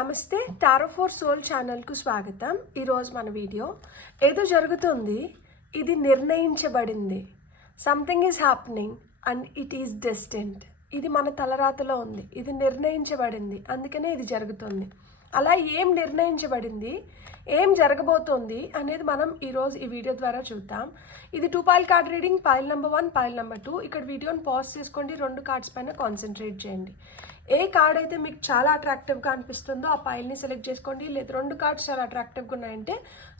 నమస్తే tarot for soul ఛానల్కు స్వాగతం. ఈరోజు మన వీడియో ఏదో జరుగుతుంది, ఇది నిర్ణయించబడింది. Something is happening and it is destined. ఇది మన తలరాతలో ఉంది, ఇది నిర్ణయించబడింది, అందుకనే ఇది జరుగుతుంది. అలా ఏం నిర్ణయించబడింది, ఏం జరగబోతోంది అనేది మనం ఈరోజు ఈ వీడియో ద్వారా చూద్దాం. ఇది 2 pile card reading, pile number 1, pile number 2. ఇక్కడ వీడియోని పాజ్ చేసుకోండి, 2 కార్డ్స్ పైన కాన్సన్ట్రేట్ చేయండి. ఏ కార్డ్ అయితే మీకు చాలా అట్రాక్టివ్గా అనిపిస్తుందో ఆ పైల్ని సెలెక్ట్ చేసుకోండి. లేదా 2 కార్డ్స్ చాలా అట్రాక్టివ్గా ఉన్నాయంటే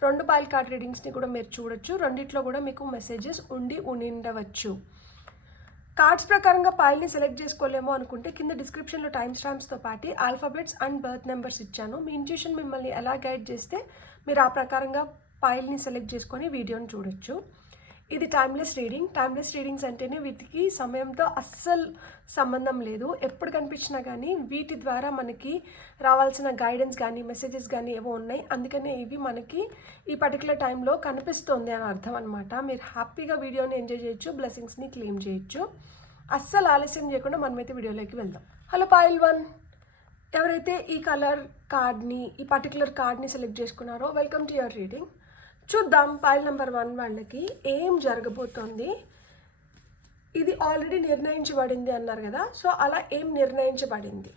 2 పైల్ కార్డ్ రీడింగ్స్ని కూడా మీరు చూడొచ్చు. రెండిట్లో కూడా మీకు మెసేజెస్ ఉండవచ్చు. కార్డ్స్ ప్రకారంగా పైల్ని సెలెక్ట్ చేసుకోలేమో అనుకుంటే కింద డిస్క్రిప్షన్లో టైమ్ స్టాంప్స్తో పాటు ఆల్ఫాబెట్స్ అండ్ బర్త్ నెంబర్స్ ఇచ్చాను. మీ ఇంట్యూషన్ మిమ్మల్ని ఎలా గైడ్ చేస్తే మీరు ఆ ప్రకారంగా పైల్ని సెలెక్ట్ చేసుకొని వీడియోని చూడొచ్చు. ఇది టైమ్లెస్ రీడింగ్. టైమ్లెస్ రీడింగ్స్ అంటేనే వీటికి సమయంతో అస్సలు సంబంధం లేదు. ఎప్పుడు కనిపించినా కానీ వీటి ద్వారా మనకి రావాల్సిన గైడెన్స్ కానీ మెసేజెస్ కానీ ఏవో ఉన్నాయి. అందుకనే ఇవి మనకి ఈ పర్టికులర్ టైంలో కనిపిస్తుంది అని అర్థం అనమాట. మీరు హ్యాపీగా వీడియోని ఎంజాయ్ చేయొచ్చు, బ్లెస్సింగ్స్ని క్లెయిమ్ చేయొచ్చు. అస్సలు ఆలస్యం చేయకుండా మనమైతే వీడియోలోకి వెళ్దాం. హలో పైల్ 1, ఎవరైతే ఈ కలర్ కార్డ్ని, ఈ పర్టికులర్ కార్డ్ని సెలెక్ట్ చేసుకున్నారో వెల్కమ్ టు యువర్ రీడింగ్. చూద్దాం పైల్ నెంబర్ 1 వాళ్ళకి ఏం జరగబోతోంది. ఇది ఆల్రెడీ నిర్ణయించబడింది అన్నారు కదా, సో అలా ఏం నిర్ణయించబడింది.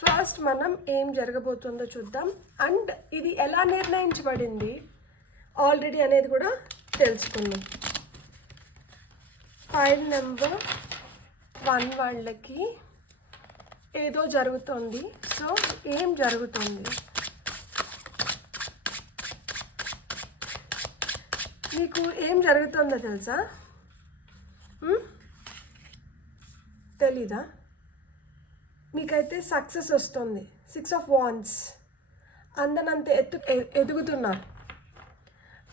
ఫస్ట్ మనం ఏం జరగబోతుందో చూద్దాం. అండ్ ఇది ఎలా నిర్ణయించబడింది ఆల్రెడీ అనేది కూడా తెలుసుకుందాం. పైల్ నెంబర్ 1 వాళ్ళకి ఏదో జరుగుతుంది. సో ఏం జరుగుతుంది, మీకు ఏం జరుగుతుందో తెలుసా? తెలీదా? మీకైతే సక్సెస్ వస్తుంది. 6 ఆఫ్ వాండ్స్, అందనంత ఎదుగుతున్నారు.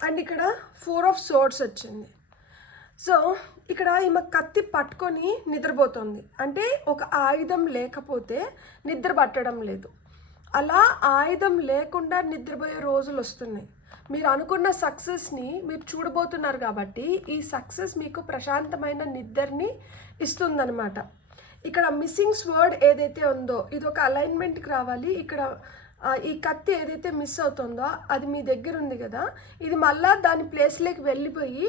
అండ్ ఇక్కడ 4 ఆఫ్ సోర్డ్స్ వచ్చింది. సో ఇక్కడ ఈమె కత్తి పట్టుకొని నిద్రపోతుంది. అంటే ఒక ఆయుధం లేకపోతే నిద్ర పట్టడం లేదు. అలా ఆయుధం లేకుండా నిద్రపోయే రోజులు వస్తున్నాయి. మీరు అనుకున్న సక్సెస్ని మీరు చూడబోతున్నారు కాబట్టి ఈ సక్సెస్ మీకు ప్రశాంతమైన నిద్రని ఇస్తుందన్నమాట. ఇక్కడ మిస్సింగ్ స్వర్డ్ ఏదైతే ఉందో ఇది ఒక అలైన్మెంట్కి రావాలి. ఇక్కడ ఈ కత్తి ఏదైతే మిస్ అవుతుందో అది మీ దగ్గర ఉంది కదా, ఇది మళ్ళా దాని ప్లేస్లోకి వెళ్ళిపోయి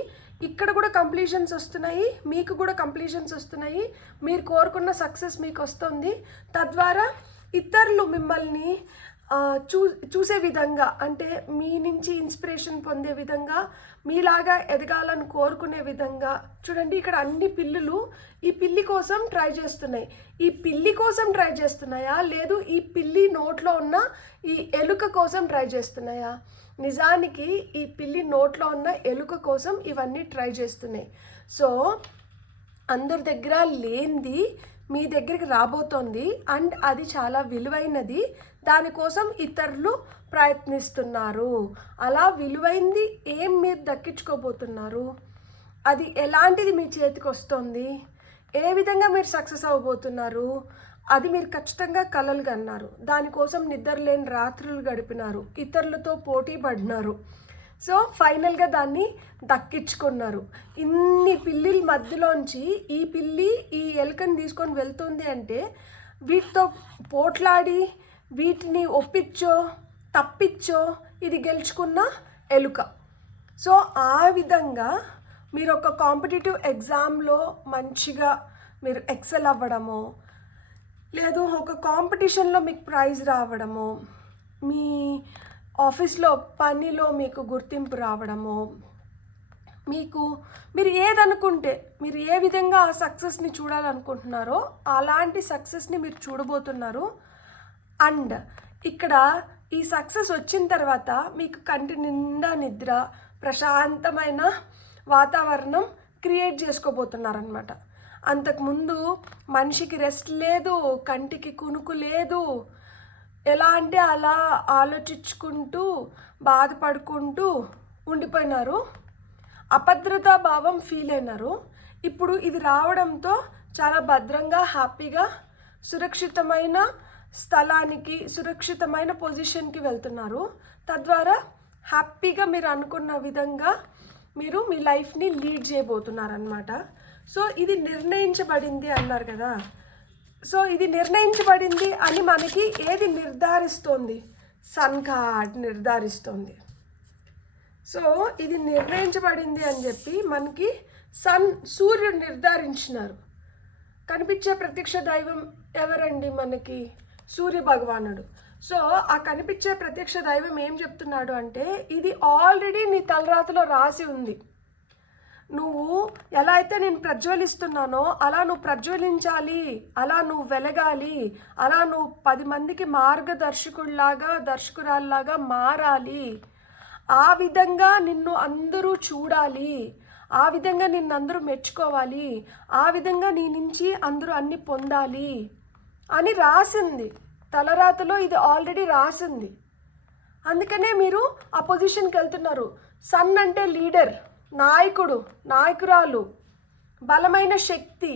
ఇక్కడ కూడా కంప్లీషన్స్ వస్తున్నాయి, మీకు కూడా కంప్లీషన్స్ వస్తున్నాయి. మీరు కోరుకున్న సక్సెస్ మీకు వస్తుంది. తద్వారా ఇతరులు మిమ్మల్ని చూసే విధంగా, అంటే మీ నుంచి ఇన్స్పిరేషన్ పొందే విధంగా, మీలాగా ఎదగాలని కోరుకునే విధంగా. చూడండి ఇక్కడ అన్ని పిల్లులు ఈ పిల్లి కోసం ట్రై చేస్తున్నాయి. ఈ పిల్లి కోసం ట్రై చేస్తున్నాయా, లేదు ఈ పిల్లి నోట్లో ఉన్న ఈ ఎలుక కోసం ట్రై చేస్తున్నాయా? నిజానికి ఈ పిల్లి నోట్లో ఉన్న ఎలుక కోసం ఇవన్నీ ట్రై చేస్తున్నాయి. సో అందరి దగ్గర లేనిది మీ దగ్గరికి రాబోతోంది. అండ్ అది చాలా విలువైనది, దానికోసం ఇతరులు ప్రయత్నిస్తున్నారు. అలా విలువైంది ఏం మీరు దక్కించుకోబోతున్నారు, అది ఎలాంటిది మీ చేతికి వస్తుంది, ఏ విధంగా మీరు సక్సెస్ అవ్వబోతున్నారు, అది మీరు ఖచ్చితంగా కలలు కన్నారు. దానికోసం నిద్ర లేని రాత్రులు గడిపినారు, ఇతరులతో పోటీ పడినారు. సో ఫైనల్గా దాన్ని దక్కించుకున్నారు. ఇన్ని పిల్లిల మధ్యలోంచి ఈ పిల్లి ఈ ఎలుకని తీసుకొని వెళ్తుంది అంటే వీటితో పోట్లాడి వీటిని ఒప్పించో తప్పించో ఇది గెలుచుకున్న ఎలుక. సో ఆ విధంగా మీరు ఒక కాంపిటేటివ్ ఎగ్జామ్లో మంచిగా మీరు ఎక్సెల్ అవ్వడము, లేదు ఒక కాంపిటీషన్లో మీకు ప్రైజ్ రావడము, మీ ఆఫీస్లో పనిలో మీకు గుర్తింపు రావడము, మీరు ఏదనుకుంటే, మీరు ఏ విధంగా ఆ సక్సెస్ని చూడాలనుకుంటున్నారో అలాంటి సక్సెస్ని మీరు చూడబోతున్నారు. అండ్ ఇక్కడ ఈ సక్సెస్ వచ్చిన తర్వాత మీకు కంటి నిండా నిద్ర, ప్రశాంతమైన వాతావరణం క్రియేట్ చేసుకోబోతున్నారనమాట. అంతకుముందు మనిషికి రెస్ట్ లేదు, కంటికి కునుకు లేదు. ఎలా అంటే అలా ఆలోచించుకుంటూ బాధపడుకుంటూ ఉండిపోయినారు, అభద్రతా భావం ఫీల్ అయినారు. ఇప్పుడు ఇది రావడంతో చాలా భద్రంగా, హ్యాపీగా, సురక్షితమైన స్థలానికి, సురక్షితమైన పొజిషన్కి వెళ్తున్నారు. తద్వారా హ్యాపీగా మీరు అనుకున్న విధంగా మీరు మీ లైఫ్ని లీడ్ చేయబోతున్నారనమాట. సో ఇది నిర్ణయించబడింది అన్నారు కదా, సో ఇది నిర్ణయించబడింది అని మనకి ఏది నిర్ధారిస్తోంది? సన్ కార్డ్ నిర్ధారిస్తోంది. సో ఇది నిర్ణయించబడింది అని చెప్పి మనకి సూర్యుడు నిర్ధారించినారు. కనిపించే ప్రత్యక్ష దైవం ఎవరండి? మనకి సూర్య భగవానుడు. సో ఆ కనిపించే ప్రత్యక్ష దైవం ఏం చెప్తున్నాడు అంటే, ఇది ఆల్రెడీ నీ తలరాతలో రాసి ఉంది. నువ్వు ఎలా అయితే నేను ప్రజ్వలిస్తున్నానో అలా నువ్వు ప్రజ్వలించాలి, అలా నువ్వు వెలగాలి, అలా నువ్వు 10 మందికి దర్శకురాల్లాగా మారాలి, ఆ విధంగా నిన్ను అందరూ చూడాలి, ఆ విధంగా నిన్ను అందరూ మెచ్చుకోవాలి, ఆ విధంగా నీ నుంచి అందరూ అన్ని పొందాలి అని రాసింది తలరాతలో. ఇది ఆల్రెడీ రాసింది. అందుకనే మీరు ఆ పొజిషన్కి వెళ్తున్నారు. సన్ అంటే లీడర్, నాయకుడు, నాయకురాలు, బలమైన శక్తి.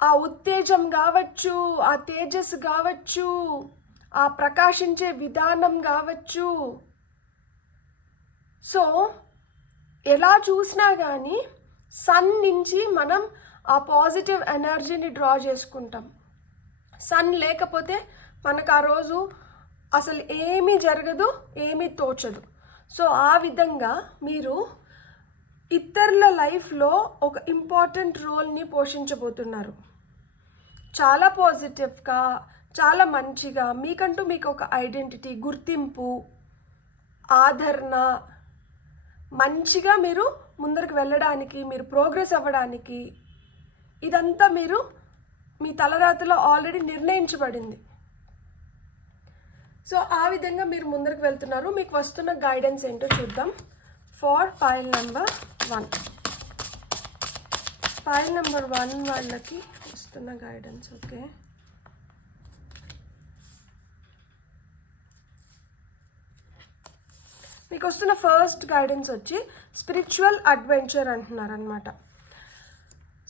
ఆ ఉత్తేజం కావచ్చు, ఆ తేజస్సు కావచ్చు, ఆ ప్రకాశించే విధానం కావచ్చు. సో ఎలా చూసినా కానీ సన్ నుంచి మనం ఆ పాజిటివ్ ఎనర్జీని డ్రా చేసుకుంటాం. సన్ లేకపోతే మనకు ఆ రోజు అసలు ఏమీ జరగదు, ఏమీ తోచదు. సో ఆ విధంగా మీరు ఇతరుల లైఫ్లో ఒక ఇంపార్టెంట్ రోల్ని పోషించబోతున్నారు. చాలా పాజిటివ్గా, చాలా మంచిగా, మీకంటూ మీకు ఒక ఐడెంటిటీ, గుర్తింపు, ఆదరణ, మంచిగా మీరు ముందరికి వెళ్ళడానికి, మీరు ప్రోగ్రెస్ అవ్వడానికి, ఇదంతా మీరు మీ తలరాతలో ఆల్రెడీ నిర్ణయించబడింది. సో ఆ విధంగా మీరు ముందరికి వెళ్తున్నారు. మీకు వస్తున్న గైడెన్స్ ఏంటో చూద్దాం. For pile number 1, pile number 1 వాళ్ళకి వస్తున్న గైడెన్స్. ఓకే, మీకు వస్తున్న ఫస్ట్ గైడెన్స్ వచ్చి స్పిరిచువల్ అడ్వెంచర్ అంటున్నారనమాట.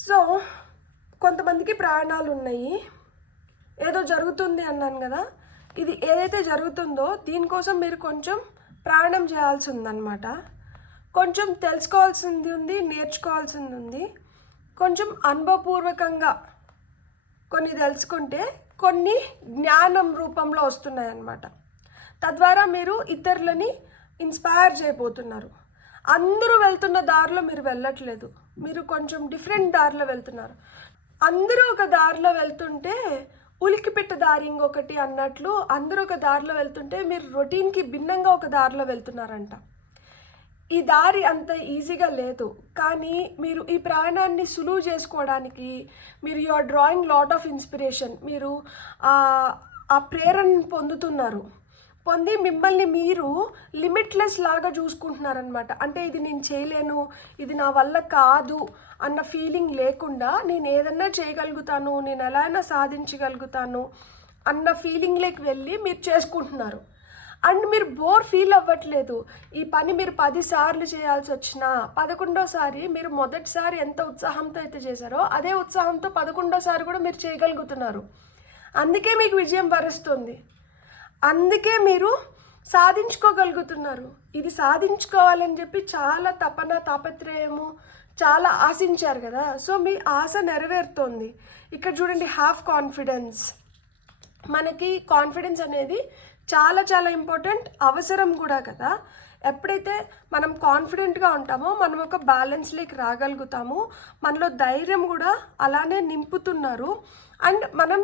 సో కొంతమందికి ప్రయాణాలు ఉన్నాయి. ఏదో జరుగుతుంది అన్నాను కదా, ఇది ఏదైతే జరుగుతుందో దీనికోసం మీరు కొంచెం ప్రయాణం చేయాల్సి ఉందన్నమాట. కొంచెం తెలుసుకోవాల్సింది ఉంది, నేర్చుకోవాల్సింది ఉంది. కొంచెం అనుభవపూర్వకంగా కొన్ని తెలుసుకుంటే కొన్ని జ్ఞానం రూపంలో వస్తున్నాయి అన్నమాట. తద్వారా మీరు ఇతరులని ఇన్స్పైర్ చేయబోతున్నారు. అందరూ వెళ్తున్న దారిలో మీరు వెళ్ళట్లేదు, మీరు కొంచెం డిఫరెంట్ దారిలో వెళ్తున్నారు. అందరూ ఒక దారిలో వెళ్తుంటే ఉలికిపెట్ట దారి ఇంకొకటి అన్నట్లు అందరూ ఒక దారిలో వెళ్తుంటే మీరు రొటీన్కి భిన్నంగా ఒక దారిలో వెళ్తున్నారంట. ఈ దారి అంత ఈజీగా లేదు, కానీ మీరు ఈ ప్రయాణాన్ని సులువు చేసుకోవడానికి మీరు you are drawing lot of inspiration. మీరు ఆ ప్రేరణ పొంది మిమ్మల్ని మీరు లిమిట్లెస్ లాగా చూసుకుంటున్నారనమాట. అంటే ఇది నేను చేయలేను, ఇది నా వల్ల కాదు అన్న ఫీలింగ్ లేకుండా నేను ఏదన్నా చేయగలుగుతాను, నేను ఎలా అయినా సాధించగలుగుతాను అన్న ఫీలింగ్లోకి వెళ్ళి మీరు చేసుకుంటున్నారు. అండ్ మీరు బోర్ ఫీల్ అవ్వట్లేదు. ఈ పని మీరు 10 సార్లు చేయాల్సి వచ్చినా 11వ మీరు మొదటిసారి ఎంత ఉత్సాహంతో అయితే చేశారో అదే ఉత్సాహంతో 11వ కూడా మీరు చేయగలుగుతున్నారు. అందుకే మీకు విజయం వరిస్తుంది, అందుకే మీరు సాధించుకోగలుగుతున్నారు. ఇది సాధించుకోవాలని చెప్పి చాలా తాపత్రయము, చాలా ఆశించారు కదా. సో మీ ఆశ నెరవేరుతోంది. ఇక్కడ చూడండి, హాఫ్ కాన్ఫిడెన్స్. మనకి కాన్ఫిడెన్స్ అనేది చాలా చాలా ఇంపార్టెంట్, అవసరం కూడా కదా. ఎప్పుడైతే మనం కాన్ఫిడెంట్గా ఉంటామో మనం ఒక బ్యాలెన్స్లోకి రాగలుగుతాము. మనలో ధైర్యం కూడా అలానే నింపుతున్నారు. అండ్ మనం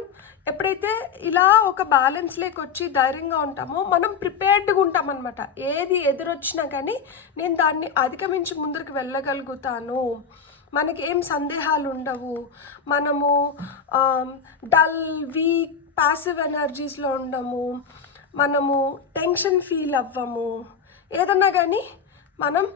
ఎప్పుడైతే ఇలా ఒక బ్యాలెన్స్లోకి వచ్చి ధైర్యంగా ఉంటామో మనం ప్రిపేర్డ్గా ఉంటామన్నమాట. ఏది ఎదురొచ్చినా కానీ నేను దాన్ని అధిగమించి ముందరికి వెళ్ళగలుగుతాను, మనకి ఏం సందేహాలు ఉండవు, మనము డల్, వీక్, ప్యాసివ్ ఎనర్జీస్లో ఉండము, మనము టెన్షన్ ఫీల్ అవ్వము. ఏదన్నా కానీ మనం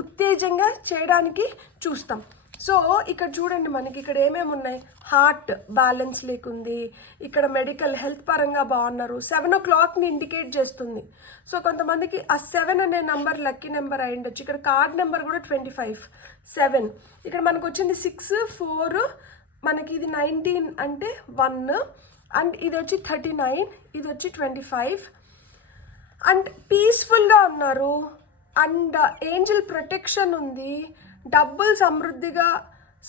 ఉత్తేజంగా చేయడానికి చూస్తాం. సో ఇక్కడ చూడండి, మనకి ఇక్కడ ఏమేమి ఉన్నాయి. హార్ట్ బ్యాలెన్స్ లేకుంది, ఇక్కడ మెడికల్ హెల్త్ పరంగా బాగున్నారు. 7 o'clockని ఇండికేట్ చేస్తుంది. సో కొంతమందికి ఆ 7 అనే నెంబర్ లక్కీ నెంబర్ అయి ఉండొచ్చు. ఇక్కడ కార్డ్ నెంబర్ కూడా 25, 7. ఇక్కడ మనకు వచ్చింది 6, 4, మనకి ఇది 19 అంటే 1, అండ్ ఇది వచ్చి 39, ఇది వచ్చి 25. అండ్ పీస్ఫుల్గా ఉన్నారు, అండ్ ఏంజల్ ప్రొటెక్షన్ ఉంది, డబ్బులు సమృద్ధిగా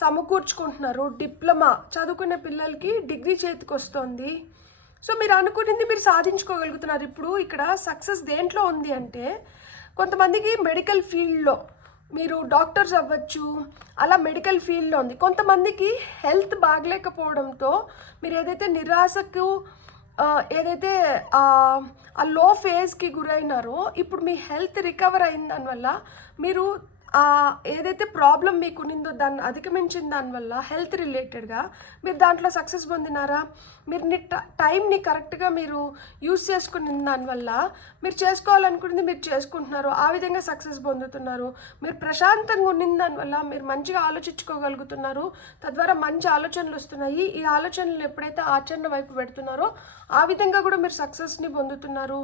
సమకూర్చుకుంటున్నారు. డిప్లొమా చదువుకునే పిల్లలకి డిగ్రీ చేతికి వస్తుంది. సో మీరు అనుకున్నది మీరు సాధించుకోగలుగుతున్నారు. ఇప్పుడు ఇక్కడ సక్సెస్ దేంట్లో ఉంది అంటే, కొంతమందికి మెడికల్ ఫీల్డ్లో మీరు డాక్టర్స్ అవ్వచ్చు, అలా మెడికల్ ఫీల్డ్లో ఉంది. కొంతమందికి హెల్త్ బాగలేకపోవడంతో మీరు ఏదైతే నిరాశకు ఏదైతే ఆ లో ఫేజ్కి గురైనారో, ఇప్పుడు మీ హెల్త్ రికవర్ అయిన దానివల్ల మీరు ఏదైతే ప్రాబ్లం మీకు ఉన్నిందో దాన్ని అధిగమించిన దానివల్ల హెల్త్ రిలేటెడ్గా మీరు దాంట్లో సక్సెస్ పొందినారా? మీరు టైంని కరెక్ట్గా మీరు యూస్ చేసుకున్న దానివల్ల మీరు చేసుకోవాలనుకున్నది మీరు చేసుకుంటున్నారు, ఆ విధంగా సక్సెస్ పొందుతున్నారు. మీరు ప్రశాంతంగా ఉన్న దానివల్ల మీరు మంచిగా ఆలోచించుకోగలుగుతున్నారు, తద్వారా మంచి ఆలోచనలు వస్తున్నాయి. ఈ ఆలోచనలు ఎప్పుడైతే ఆచరణ వైపు పెడుతున్నారో ఆ విధంగా కూడా మీరు సక్సెస్ని పొందుతున్నారు.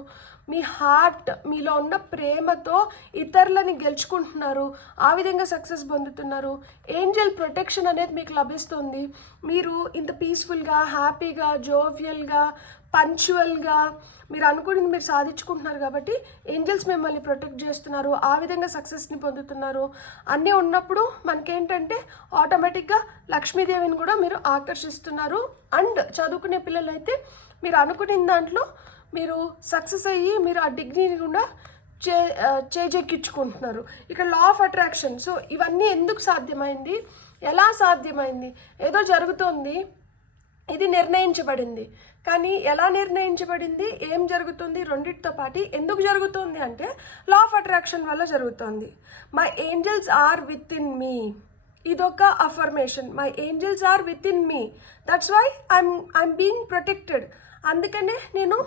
మీ హార్ట్, మీలో ఉన్న ప్రేమతో ఇతరులని గెలుచుకుంటున్నారు, ఆ విధంగా సక్సెస్ పొందుతున్నారు. ఏంజల్ ప్రొటెక్షన్ అనేది మీకు లభిస్తుంది. మీరు ఇంత పీస్ఫుల్గా, హ్యాపీగా, జోవియల్గా, పంచువల్గా మీరు అనుకున్నది మీరు సాధించుకుంటున్నారు కాబట్టి ఏంజల్స్ మిమ్మల్ని ప్రొటెక్ట్ చేస్తున్నారు, ఆ విధంగా సక్సెస్ని పొందుతున్నారు. అన్నీ ఉన్నప్పుడు మనకేంటంటే ఆటోమేటిక్గా లక్ష్మీదేవిని కూడా మీరు ఆకర్షిస్తున్నారు. అండ్ చదువుకునే పిల్లలైతే మీరు అనుకున్న దాంట్లో మీరు సక్సెస్ అయ్యి మీరు ఆ డిగ్రీని కూడా చేజెక్కించుకుంటున్నారు. ఇక్కడ లా ఆఫ్ అట్రాక్షన్. సో ఇవన్నీ ఎందుకు సాధ్యమైంది, ఎలా సాధ్యమైంది? ఏదో జరుగుతుంది, ఇది నిర్ణయించబడింది. కానీ ఎలా నిర్ణయించబడింది, ఏం జరుగుతుంది, రెండింటితో పాటు ఎందుకు జరుగుతుంది అంటే లా ఆఫ్ అట్రాక్షన్ వల్ల జరుగుతుంది. My angels are within me, ఇదొక affirmation. My angels are within me, that's why I'm being protected. అందుకనే నేను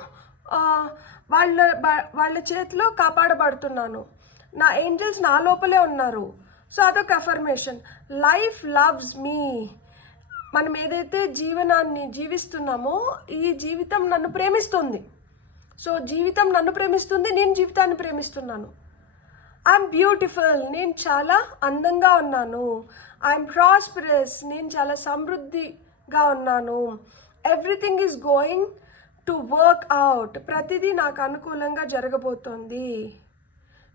వాళ్ళ చేతిలో కాపాడబడుతున్నాను, నా ఏంజల్స్ నా లోపలే ఉన్నారు. సో అదొక అఫర్మేషన్. లైఫ్ లవ్స్ మీ, మనం ఏదైతే జీవనాన్ని జీవిస్తున్నామో ఈ జీవితం నన్ను ప్రేమిస్తుంది. సో జీవితం నన్ను ప్రేమిస్తుంది, నేను జీవితాన్ని ప్రేమిస్తున్నాను. ఐఎమ్ బ్యూటిఫుల్, నేను చాలా అందంగా ఉన్నాను. ఐఎమ్ ప్రాస్పరస్, నేను చాలా సమృద్ధిగా ఉన్నాను. Everything is going to work out, ప్రతిదీ నాకు అనుకూలంగా జరగబోతోంది.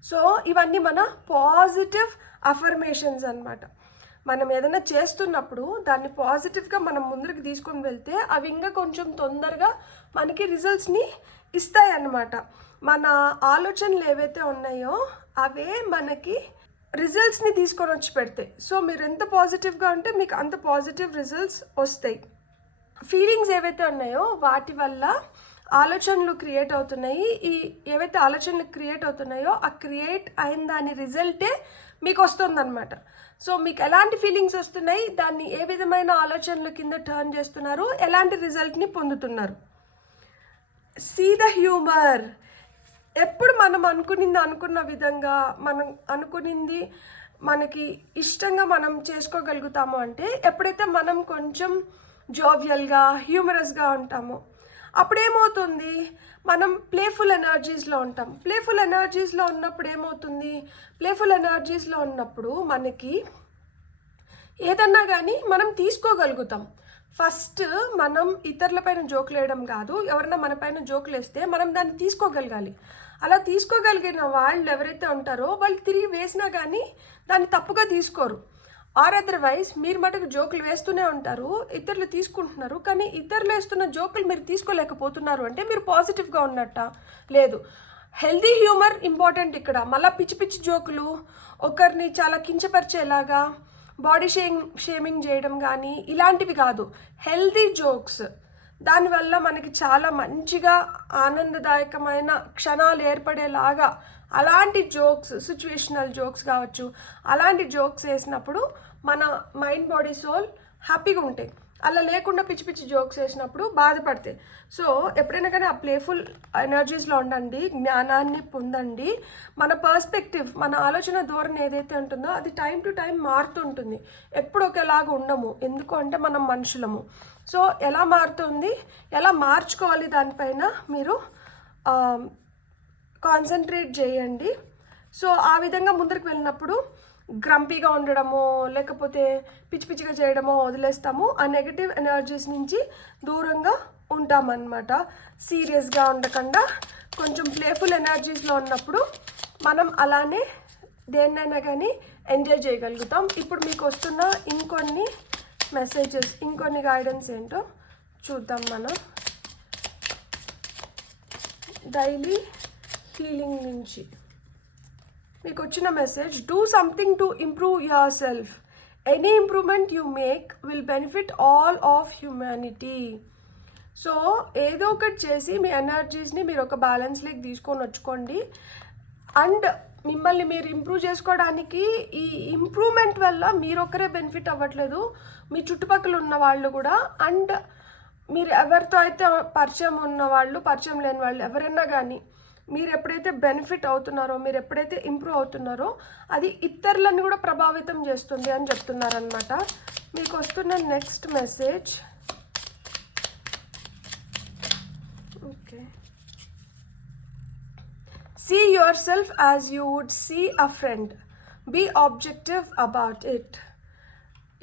సో ఇవన్నీ మన పాజిటివ్ అఫర్మేషన్స్ అన్నమాట. మనం ఏదైనా చేస్తున్నప్పుడు దాన్ని పాజిటివ్గా మనం ముందుకు తీసుకొని వెళ్తే అవి ఇంకా కొంచెం తొందరగా మనకి రిజల్ట్స్ని ఇస్తాయి అన్నమాట. మన ఆలోచనలు ఏవైతే ఉన్నాయో అవే మనకి రిజల్ట్స్ని తీసుకొని వచ్చి పెడతాయి. సో మీరు ఎంత పాజిటివ్గా ఉంటే మీకు అంత పాజిటివ్ రిజల్ట్స్ వస్తాయి. ఫీలింగ్స్ ఏవైతే ఉన్నాయో వాటి వల్ల ఆలోచనలు క్రియేట్ అవుతున్నాయి. ఈ ఏవైతే ఆలోచనలు క్రియేట్ అవుతున్నాయో ఆ క్రియేట్ అయిన దాని రిజల్టే మీకు వస్తుందన్నమాట. సో మీకు ఎలాంటి ఫీలింగ్స్ వస్తున్నాయి, దాన్ని ఏ విధమైన ఆలోచనల కింద టర్న్ చేస్తున్నారు, ఎలాంటి రిజల్ట్ని పొందుతున్నారు. See the humour. ఎప్పుడు మనం అనుకున్న విధంగా మనం అనుకునింది మనకి ఇష్టంగా మనం చేసుకోగలుగుతాము అంటే ఎప్పుడైతే మనం కొంచెం జోవియల్గా, హ్యూమరస్గా ఉంటామో అప్పుడేమవుతుంది, మనం ప్లేఫుల్ ఎనర్జీస్లో ఉంటాం. ప్లేఫుల్ ఎనర్జీస్లో ఉన్నప్పుడు ఏమవుతుంది, ప్లేఫుల్ ఎనర్జీస్లో ఉన్నప్పుడు మనకి ఏదన్నా కానీ మనం తీసుకోగలుగుతాం. ఫస్ట్ మనం ఇతరులపైన జోకులు వేయడం కాదు, ఎవరైనా మన పైన జోకులు వేస్తే మనం దాన్ని తీసుకోగలగాలి. అలా తీసుకోగలిగిన వాళ్ళు ఎవరైతే ఉంటారో వాళ్ళు తిరిగి వేసినా కానీ దాన్ని తప్పుగా తీసుకోరు. ఆర్ అదర్వైజ్ మీరు మటుకు జోకులు వేస్తూనే ఉంటారు, ఇతరులు తీసుకుంటున్నారు, కానీ ఇతరులు వేస్తున్న జోకులు మీరు తీసుకోలేకపోతున్నారు అంటే మీరు పాజిటివ్గా ఉన్నట్ట లేదు. హెల్దీ హ్యూమర్ ఇంపార్టెంట్ ఇక్కడ. మళ్ళీ పిచ్చి పిచ్చి జోకులు, ఒకరిని చాలా కించపరిచేలాగా బాడీ షేమింగ్ చేయడం కానీ ఇలాంటివి కాదు. హెల్దీ జోక్స్, దానివల్ల మనకి చాలా మంచిగా ఆనందదాయకమైన క్షణాలు ఏర్పడేలాగా అలాంటి జోక్స్, సిచ్యువేషనల్ జోక్స్ కావచ్చు, అలాంటి జోక్స్ వేసినప్పుడు మన మైండ్, బాడీ, సోల్ హ్యాపీగా ఉంటాయి. అలా లేకుండా పిచ్చి పిచ్చి జోక్స్ వేసినప్పుడు బాధపడతాయి. సో ఎప్పుడైనా కానీ ఆ ప్లేఫుల్ ఎనర్జీస్లో ఉండండి, జ్ఞానాన్ని పొందండి. మన పర్స్పెక్టివ్, మన ఆలోచన ధోరణి ఏదైతే ఉంటుందో అది టైం టు టైం మారుతుంటుంది. ఎప్పుడు ఒకేలాగా ఉండము, ఎందుకు అంటే మనం మనుషులము. సో ఎలా మారుతుంది, ఎలా మార్చుకోవాలి దానిపైన మీరు కాన్సన్ట్రేట్ చేయండి. సో ఆ విధంగా ముందరికి వెళ్ళినప్పుడు గ్రంపీగా ఉండడమో లేకపోతే పిచ్చి పిచ్చిగా చేయడమో వదిలేస్తాము. ఆ నెగటివ్ ఎనర్జీస్ నుంచి దూరంగా ఉంటామన్నమాట. సీరియస్గా ఉండకుండా కొంచెం ప్లేఫుల్ ఎనర్జీస్లో ఉన్నప్పుడు మనం అలానే దేన్నైనా కానీ ఎంజాయ్ చేయగలుగుతాం. ఇప్పుడు మీకు వస్తున్న ఇంకొన్ని మెసేజెస్, ఇంకొన్ని గైడెన్స్ ఏంటో చూద్దాం. మనం డైలీ హీలింగ్ నుంచి మీకు వచ్చిన message, do something to improve your self. Any improvement you make will benefit all of humanity. So ఏదో ఒకటి చేసి మీ ఎనర్జీస్ని మీరు ఒక బ్యాలెన్స్లోకి తీసుకొని వచ్చుకోండి. అండ్ మిమ్మల్ని మీరు ఇంప్రూవ్ చేసుకోవడానికి ఈ ఇంప్రూవ్మెంట్ వల్ల మీరు ఒక్కరే బెనిఫిట్ అవ్వట్లేదు, మీ చుట్టుపక్కల ఉన్న వాళ్ళు కూడా. అండ్ మీరు ఎవరితో అయితే పరిచయం ఉన్న వాళ్ళు, పరిచయం లేని వాళ్ళు ఎవరైనా కానీ మీరు ఎప్పుడైతే బెనిఫిట్ అవుతున్నారో, మీరు ఎప్పుడైతే ఇంప్రూవ్ అవుతున్నారో అది ఇతరులను కూడా ప్రభావితం చేస్తుంది అని చెప్తున్నారనమాట. మీకు వస్తున్న next message, okay, see yourself as you would see a friend. Be objective about it.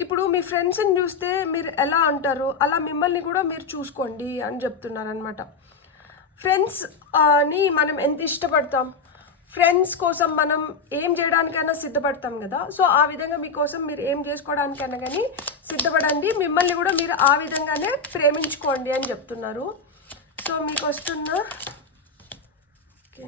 ఇప్పుడు మీ ఫ్రెండ్స్ని చూస్తే మీరు ఎలా అంటారు అలా మిమ్మల్ని కూడా మీరు చూసుకోండి అని చెప్తున్నారనమాట. ఫ్రెండ్స్ అని మనం ఎంత ఇష్టపడతాం, ఫ్రెండ్స్ కోసం మనం ఏం చేయడానికైనా సిద్ధపడతాం కదా. సో ఆ విధంగా మీకోసం మీరు ఏం చేసుకోవడానికైనా కానీ సిద్ధపడండి, మిమ్మల్ని కూడా మీరు ఆ విధంగానే ప్రేమించుకోండి అని చెప్తున్నారు. సో మీకు వస్తున్న okay,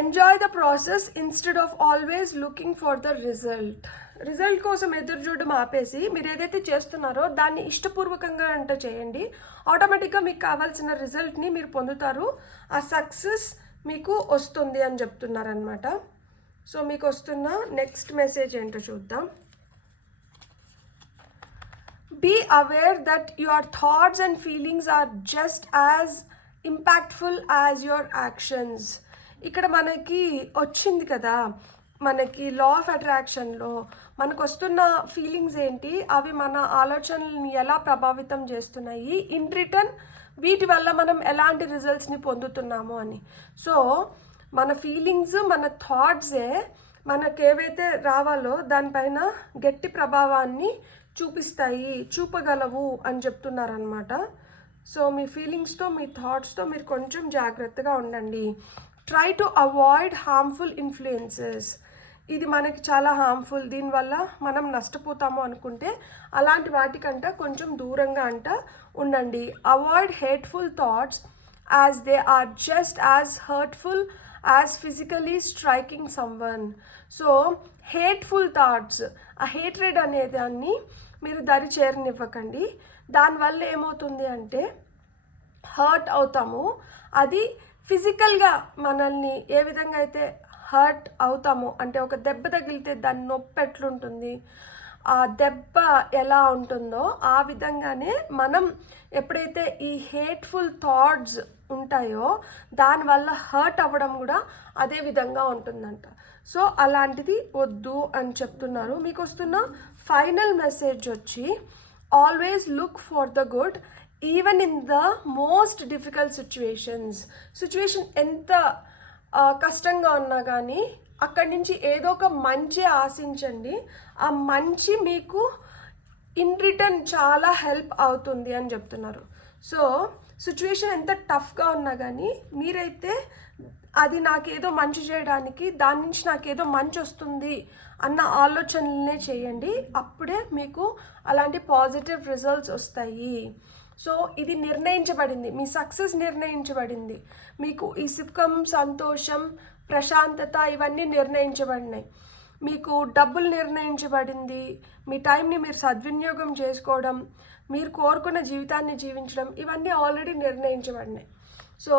enjoy the process instead of always looking for the result కోసం ఎదురు చూడడం ఆపేసి మీరు ఏదైతే చేస్తున్నారో దాన్ని ఇష్టపూర్వకంగా అంటే చేయండి. ఆటోమేటిక్గా మీకు కావాల్సిన రిజల్ట్ని మీరు పొందుతారు, ఆ సక్సెస్ మీకు వస్తుంది అని చెప్తున్నారనమాట. సో మీకు వస్తున్న నెక్స్ట్ మెసేజ్ ఏంటో చూద్దాం. Be aware that your thoughts and feelings are just as impactful as your actions. ఇక్కడ మనకి వచ్చింది కదా, మనకి లా ఆఫ్ అట్రాక్షన్లో మనకు వస్తున్న ఫీలింగ్స్ ఏంటి, అవి మన ఆలోచనల్ని ఎలా ప్రభావితం చేస్తున్నాయి, ఇన్ రిటర్న్ వీటి వల్ల మనం ఎలాంటి రిజల్ట్స్ని పొందుతున్నాము అని. సో మన ఫీలింగ్స్, మన థాట్సే మనకేవైతే రావాలో దానిపైన గట్టి ప్రభావాన్ని చూపగలవు అని చెప్తున్నారనమాట. సో మీ ఫీలింగ్స్తో, మీ థాట్స్తో మీరు కొంచెం జాగ్రత్తగా ఉండండి. Try to avoid harmful influences. ఇది మనకి చాలా హార్మ్ఫుల్, దీనివల్ల మనం నష్టపోతాము అనుకుంటే అలాంటి వాటికంట కొంచెం దూరంగా ఉండండి. Avoid hateful thoughts as they are just as hurtful as physically striking someone. So hateful thoughts, ఆ హేట్రెడ్ అనే దాన్ని మీరు దరి చేరనివ్వకండి. దానివల్ల ఏమవుతుంది అంటే హర్ట్ అవుతాము. అది ఫిజికల్గా మనల్ని ఏ విధంగా అయితే హర్ట్ అవుతామో, అంటే ఒక దెబ్బ తగిలితే దాని నొప్పి ఎట్లుంటుంది, ఆ దెబ్బ ఎలా ఉంటుందో ఆ విధంగానే మనం ఎప్పుడైతే ఈ హేట్ఫుల్ థాట్స్ ఉంటాయో దానివల్ల హర్ట్ అవ్వడం కూడా అదే విధంగా ఉంటుందంట. సో అలాంటిది వద్దు అని చెప్తున్నారు. మీకు వస్తున్న ఫైనల్ మెసేజ్ వచ్చి, always look for the good even in the most difficult situation ఎంత కష్టంగా ఉన్నా కానీ అక్కడి నుంచి ఏదో ఒక మంచి ఆశించండి. ఆ మంచి మీకు ఇన్ రిటర్న్ చాలా హెల్ప్ అవుతుంది అని చెప్తున్నారు. సో సిచ్యువేషన్ ఎంత టఫ్గా ఉన్నా కానీ మీరైతే అది నాకేదో మంచి చేయడానికి, దాని నుంచి నాకేదో మంచి వస్తుంది అన్న ఆలోచనలనే చేయండి. అప్పుడే మీకు అలాంటి పాజిటివ్ రిజల్ట్స్ వస్తాయి. సో ఇది నిర్ణయించబడింది, మీ సక్సెస్ నిర్ణయించబడింది. మీకు ఈ సుఖం, సంతోషం, ప్రశాంతత ఇవన్నీ నిర్ణయించబడినాయి. మీకు డబ్బులు నిర్ణయించబడింది, మీ టైంని మీరు సద్వినియోగం చేసుకోవడం, మీరు కోరుకున్న జీవితాన్ని జీవించడం, ఇవన్నీ ఆల్రెడీ నిర్ణయించబడినాయి. సో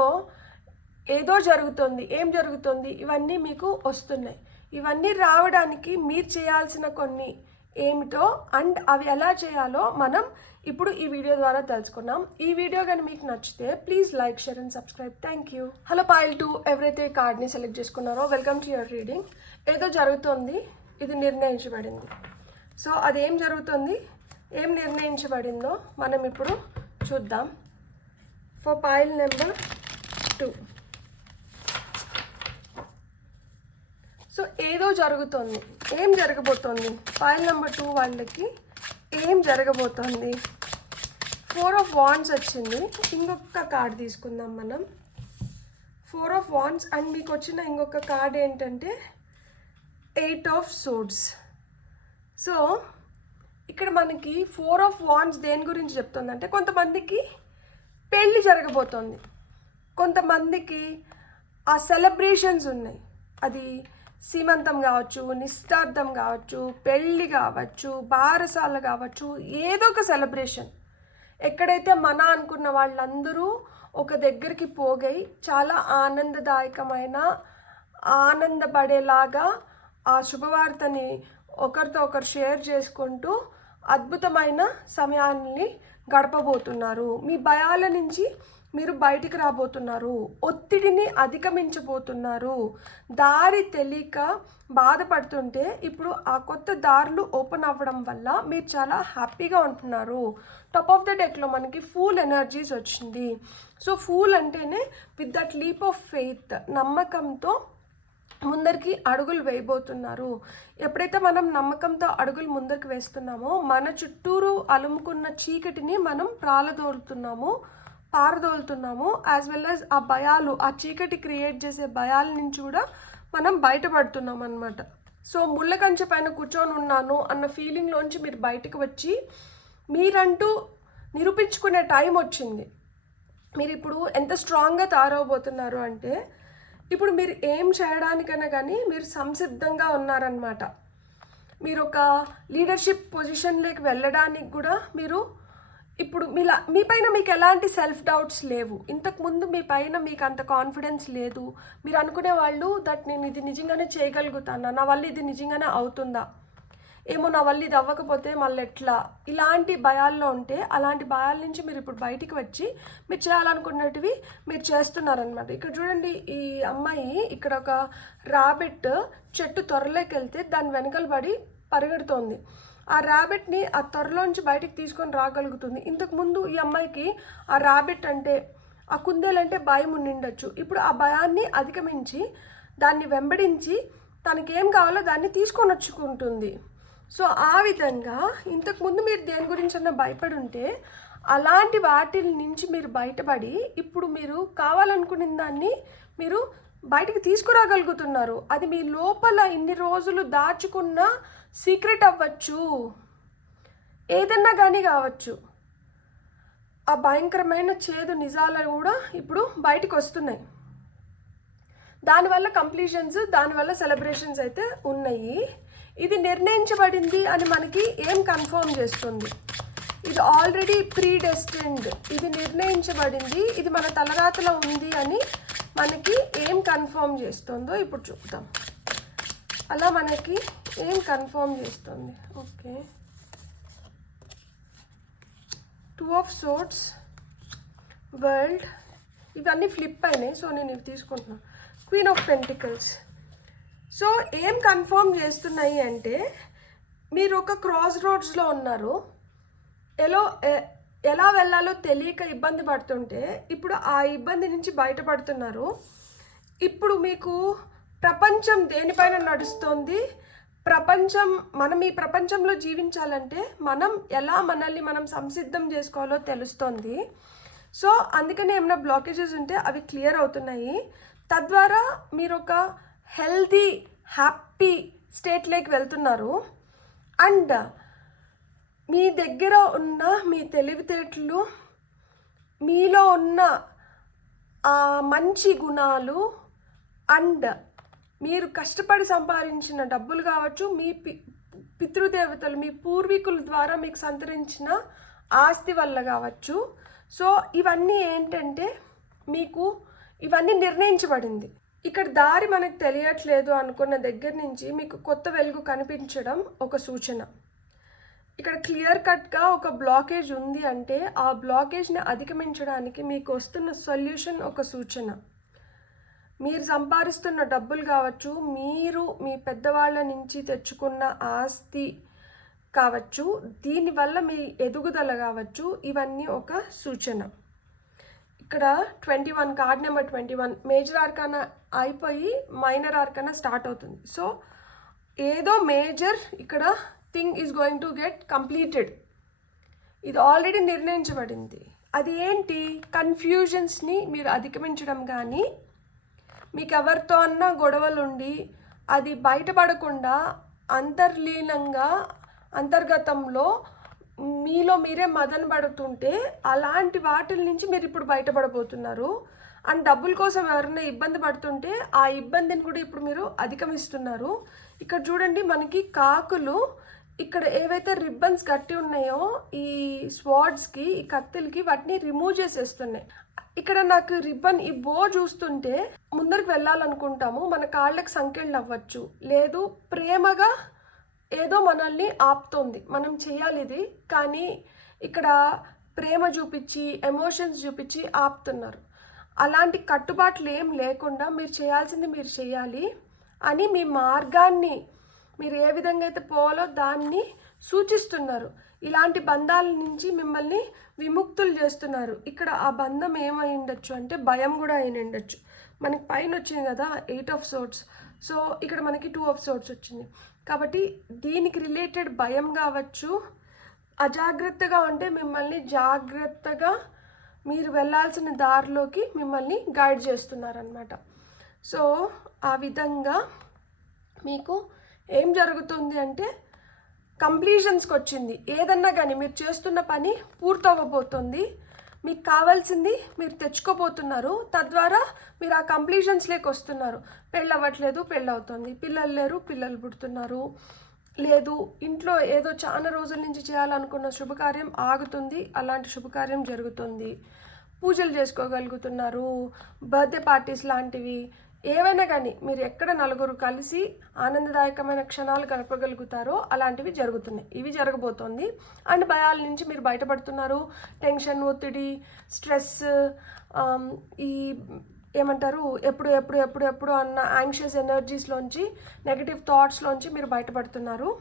ఏదో జరుగుతుంది, ఏం జరుగుతుంది, ఇవన్నీ మీకు వస్తున్నాయి. ఇవన్నీ రావడానికి మీరు చేయాల్సిన కొన్ని ఏమిటో అండ్ అవి ఎలా చేయాలో మనం ఇప్పుడు ఈ వీడియో ద్వారా తెలుసుకున్నాం. ఈ వీడియో కానీ మీకు నచ్చితే please like, share and subscribe. Thank you. Hello foil 2, ఎవరైతే కార్డ్ని సెలెక్ట్ చేసుకున్నారో వెల్కమ్ టు యువర్ రీడింగ్. ఏదో జరుగుతుంది, ఇది నిర్ణయించబడింది. సో అదేం జరుగుతుంది, ఏం నిర్ణయించబడిందో మనం ఇప్పుడు చూద్దాం. For foil number 2. సో ఏదో జరుగుతుంది, ఏం జరగబోతోంది, పాయిల్ నెంబర్ 2 వాళ్ళకి ఏం జరగబోతోంది. 4 of Wands వచ్చింది. ఇంకొక కార్డ్ తీసుకుందాం మనం. 4 ఆఫ్ వాండ్స్ అండ్ మీకు వచ్చిన ఇంకొక కార్డ్ ఏంటంటే 8 ఆఫ్ సోర్డ్స్. సో ఇక్కడ మనకి 4 ఆఫ్ వాండ్స్ దేని గురించి చెప్తుందంటే కొంతమందికి పెళ్ళి జరగబోతోంది, కొంతమందికి ఆ సెలబ్రేషన్స్ ఉన్నాయి. అది సీమంతం కావచ్చు, నిశ్చితార్థం కావచ్చు, పెళ్ళి కావచ్చు, బారసాల కావచ్చు, ఏదో ఒక సెలబ్రేషన్. ఎక్కడైతే మన అనుకున్న వాళ్ళందరూ ఒక దగ్గరికి పోగై చాలా ఆనందదాయకమైన ఆనందపడేలాగా ఆ శుభవార్తని ఒకరితో ఒకరు షేర్ చేసుకుంటూ అద్భుతమైన సమయాన్ని గడపబోతున్నారు. మీ భయాల నుంచి మీరు బయటికి రాబోతున్నారు, ఒత్తిడిని అధిగమించబోతున్నారు. దారి తెలియక బాధపడుతుంటే ఇప్పుడు ఆ కొత్త దారులు ఓపెన్ అవ్వడం వల్ల మీరు చాలా హ్యాపీగా ఉంటున్నారు. టాప్ ఆఫ్ ద డెక్లో మనకి ఫూల్ ఎనర్జీస్ వచ్చింది. సో ఫూల్ అంటేనే with that leap of faith, నమ్మకంతో ముందరికి అడుగులు వేయబోతున్నారు. ఎప్పుడైతే మనం నమ్మకంతో అడుగులు ముందరికి వేస్తున్నామో మన చుట్టూరు అలుముకున్న చీకటిని మనం పారదోలుతున్నాము. యాజ్ వెల్ యాజ్ ఆ భయాలు, ఆ చీకటి క్రియేట్ చేసే భయాల నుంచి కూడా మనం బయటపడుతున్నాం అన్నమాట. సో ముళ్ళ కంచె పైన కూర్చొని ఉన్నాను అన్న ఫీలింగ్లోంచి మీరు బయటకు వచ్చి మీరంటూ నిరూపించుకునే టైం వచ్చింది. మీరు ఇప్పుడు ఎంత స్ట్రాంగ్గా తయారవబోతున్నారు అంటే ఇప్పుడు మీరు ఏం చేయడానికైనా కానీ మీరు సంసిద్ధంగా ఉన్నారనమాట. మీరు ఒక లీడర్షిప్ పొజిషన్లోకి వెళ్ళడానికి కూడా మీరు ఇప్పుడు మీ పైన మీకు ఎలాంటి సెల్ఫ్ డౌట్స్ లేవు. ఇంతకుముందు మీ పైన మీకు అంత కాన్ఫిడెన్స్ లేదు. మీరు అనుకునే వాళ్ళు దట్ నేను ఇది నిజంగానే చేయగలుగుతానా, నా వల్ల ఇది నిజంగానే అవుతుందా, ఏమో నా వల్ల ఇది అవ్వకపోతే మళ్ళీ ఎట్లా, ఇలాంటి భయాల్లో ఉంటే అలాంటి భయాల నుంచి మీరు ఇప్పుడు బయటికి వచ్చి మీరు చేయాలనుకున్నటివి మీరు చేస్తున్నారనమాట. ఇక్కడ చూడండి, ఈ అమ్మాయి ఇక్కడ ఒక ర్యాబిట్ చెట్టు త్వరలోకి వెళ్తే దాని వెనకలు పడి పరిగెడుతోంది. ఆ ర్యాబిట్ని ఆ త్వరలోంచి బయటికి తీసుకొని రాగలుగుతుంది. ఇంతకుముందు ఈ అమ్మాయికి ఆ ర్యాబిట్ అంటే, ఆ కుందేలంటే భయం ఉండిండొచ్చు. ఇప్పుడు ఆ భయాన్ని అధిగమించి దాన్ని వెంబడించి తనకేం కావాలో దాన్ని తీసుకొని వచ్చుకుంటుంది. సో ఆ విధంగా ఇంతకుముందు మీరు దేని గురించన్నా భయపడి ఉంటే అలాంటి వాటి నుంచి మీరు బయటపడి ఇప్పుడు మీరు కావాలనుకున్న దాన్ని మీరు బయటికి తీసుకురాగలుగుతున్నారు. అది మీ లోపల ఇన్ని రోజులు దాచుకున్న సీక్రెట్ అవ్వచ్చు, ఏదన్నా కానీ కావచ్చు. ఆ భయంకరమైన చేదు నిజాలు కూడా ఇప్పుడు బయటకు వస్తున్నాయి. దానివల్ల కంప్లీషన్స్, దానివల్ల సెలబ్రేషన్స్ అయితే ఉన్నాయి. ఇది నిర్ణయించబడింది అని మనకి ఏం కన్ఫర్మ్ చేస్తుంది? ఇది ఆల్రెడీ ప్రీడెస్టిన్డ్, ఇది నిర్ణయించబడింది, ఇది మన తలరాతలో ఉంది అని మనకి ఏం కన్ఫర్మ్ చేస్తుందో ఇప్పుడు చూద్దాం. అలా మనకి ఏం కన్ఫర్మ్ చేస్తుంది? ఓకే, 2 ఆఫ్ సోర్డ్స్, వరల్డ్, ఇవన్నీ ఫ్లిప్ అయినాయి. సో నేను ఇవి తీసుకుంటున్నాను. Queen of pentacles. సో ఏం కన్ఫర్మ్ చేస్తున్నాయి అంటే మీరు ఒక క్రాస్ రోడ్స్లో ఉన్నారు. ఎలా వెళ్ళాలో తెలియక ఇబ్బంది పడుతుంటే ఇప్పుడు ఆ ఇబ్బంది నుంచి బయటపడుతున్నారు. ఇప్పుడు మీకు ప్రపంచం దేనిపైన నడుస్తుంది, మనం ఈ ప్రపంచంలో జీవించాలంటే మనం ఎలా మనల్ని మనం సంసిద్ధం చేసుకోవాలో తెలుస్తుంది. సో అందుకని ఏమైనా బ్లాకేజెస్ ఉంటే అవి క్లియర్ అవుతున్నాయి. తద్వారా మీరు ఒక హెల్తీ హ్యాపీ స్టేట్లోకి వెళ్తున్నారు. అండ్ మీ దగ్గర ఉన్న మీ తెలివితేటలు, మీలో ఉన్న మంచి గుణాలు అండ్ మీరు కష్టపడి సంపాదించిన డబ్బులు కావచ్చు, మీ పితృదేవతలు, మీ పూర్వీకుల ద్వారా మీకు సంతరించిన ఆస్తి వల్ల కావచ్చు. సో ఇవన్నీ ఏంటంటే మీకు ఇవన్నీ నిర్ణయించబడింది. ఇక్కడ దారి మనకు తెలియట్లేదు అనుకున్న దగ్గర నుంచి మీకు కొత్త వెలుగు కనిపించడం ఒక సూచన. ఇక్కడ క్లియర్ కట్గా ఒక బ్లాకేజ్ ఉంది అంటే ఆ బ్లాకేజ్ని అధిగమించడానికి మీకు వస్తున్న సొల్యూషన్ ఒక సూచన. మీరు సంపాదిస్తున్న డబ్బులు కావచ్చు, మీరు మీ పెద్దవాళ్ళ నుంచి తెచ్చుకున్న ఆస్తి కావచ్చు, దీనివల్ల మీ ఎదుగుదల కావచ్చు, ఇవన్నీ ఒక సూచన. ఇక్కడ 21 కార్డ్ నెంబర్ 21 మేజర్ ఆర్కానా అయిపోయి మైనర్ ఆర్కానా స్టార్ట్ అవుతుంది. సో ఏదో మేజర్ ఇక్కడ thing is going to get completed. ఇది ఆల్రెడీ నిర్ణయించబడింది. అది ఏంటి? కన్ఫ్యూజన్స్ని మీరు అధిగమించడం కానీ, మీకు ఎవరితో అన్నా గొడవలుండి అది బయటపడకుండా అంతర్లీనంగా అంతర్గతంలో మీలో మీరే మదన పడుతుంటే అలాంటి వాటిల నుంచి మీరు ఇప్పుడు బయటపడబోతున్నారు. అండ్ డబ్బుల కోసం ఎవరైనా ఇబ్బంది పడుతుంటే ఆ ఇబ్బందిని కూడా ఇప్పుడు మీరు అధిగమిస్తున్నారు. ఇక్కడ చూడండి, మనకి కాకులు ఇక్కడ ఏవైతే రిబ్బన్స్ కట్టి ఉన్నాయో ఈ స్వార్డ్స్కి, ఈ కత్తులకి, వాటిని రిమూవ్ చేసేస్తున్నాయి. ఇక్కడ నాకు రిబ్బన్ ఈ బో చూస్తుంటే ముందరికి వెళ్ళాలనుకుంటాము, మన కాళ్ళకి సంకెళ్ళు అవ్వచ్చు, లేదు ప్రేమగా ఏదో మనల్ని ఆపుతోంది, మనం చేయాలి ఇది, కానీ ఇక్కడ ప్రేమ చూపించి ఎమోషన్స్ చూపించి ఆపుతున్నారు. అలాంటి కట్టుబాట్లు ఏం లేకుండా మీరు చేయాల్సింది మీరు చేయాలి అని మీ మార్గాన్ని మీరు ఏ విధంగా అయితే పోవాలో దాన్ని సూచిస్తున్నారు. ఇలాంటి బంధాల నుంచి మిమ్మల్ని విముక్తులు చేస్తున్నారు. ఇక్కడ ఆ బంధం ఏమై ఉండొచ్చు అంటే భయం కూడా అయిన ఉండొచ్చు. మనకి పైన వచ్చింది కదా 8 of Swords, సో ఇక్కడ మనకి 2 of Swords వచ్చింది. కాబట్టి దీనికి రిలేటెడ్ భయం కావచ్చు, అజాగ్రత్తగా ఉంటే మిమ్మల్ని జాగ్రత్తగా మీరు వెళ్ళాల్సిన దారిలోకి మిమ్మల్ని గైడ్ చేస్తున్నారనమాట. సో ఆ విధంగా మీకు ఏం జరుగుతుంది అంటే కంప్లీషన్స్కి వచ్చింది. ఏదన్నా కానీ మీరు చేస్తున్న పని పూర్తవ్వబోతుంది, మీకు కావాల్సింది మీరు తెచ్చుకోబోతున్నారు, తద్వారా మీరు ఆ కంప్లీషన్స్లోకి వస్తున్నారు. పెళ్ళవ్వట్లేదు, పెళ్ళవుతుంది, పిల్లలు లేరు, పిల్లలు పుడుతున్నారు, లేదు ఇంట్లో ఏదో చాలా రోజుల నుంచి చేయాలనుకున్న శుభకార్యం ఆగుతుంది, అలాంటి శుభకార్యం జరుగుతుంది, పూజలు చేసుకోగలుగుతున్నారు, బర్త్డే పార్టీస్ లాంటివి ఏవైనా కానీ మీరు ఎక్కడ నలుగురు కలిసి ఆనందదాయకమైన క్షణాలు గడపగలుగుతారో అలాంటివి జరుగుతున్నాయి, ఇవి జరగబోతోంది. అండ్ భయాల నుంచి మీరు బయటపడుతున్నారు. టెన్షన్, ఒత్తిడి, స్ట్రెస్, ఈ ఏమంటారు ఎప్పుడు ఎప్పుడు ఎప్పుడు ఎప్పుడు అన్న యాంగ్షియస్ ఎనర్జీస్లోంచి, నెగటివ్ థాట్స్లోంచి మీరు బయటపడుతున్నారు.